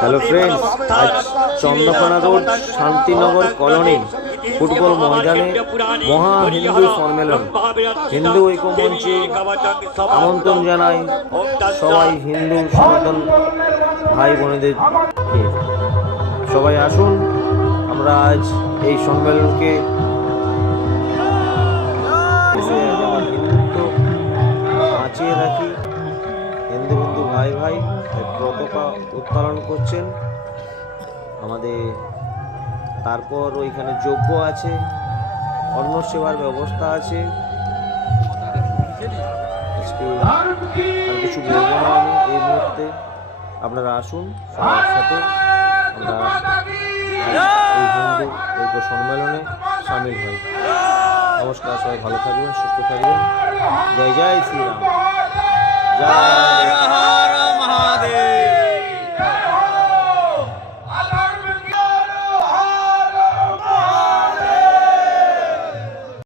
Hello friends, আজ Chandrakona road Shantinagar colony football ময়দানে মহা হিন্দু সম্মেলন। হিন্দু ঐক্য মঞ্চে আমন্ত্রণ জানাই সবাই হিন্দু সনাতন ভাই বোনেদের। সবাই আসুন, আমরা আজ এই সম্মেলনকে হিন্দুত্ব বাঁচিয়ে রাখি। হিন্দু ভাই ভাই পতাকা উত্তোলন করছেন আমাদের। তারপর ওইখানে যজ্ঞ আছে, অন্ন সেবার ব্যবস্থা আছে। আজকে আর কিছু বলবো না আমি এই মুহূর্তে। আপনারা আসুন, সবার সাথে আমরা এই হিন্দু ঐক্য সম্মেলনে সামিল হই। নমস্কার, সবাই ভালো থাকবেন, সুস্থ থাকবেন। জয় জয় শ্রীরাম, জয় মহাদেব।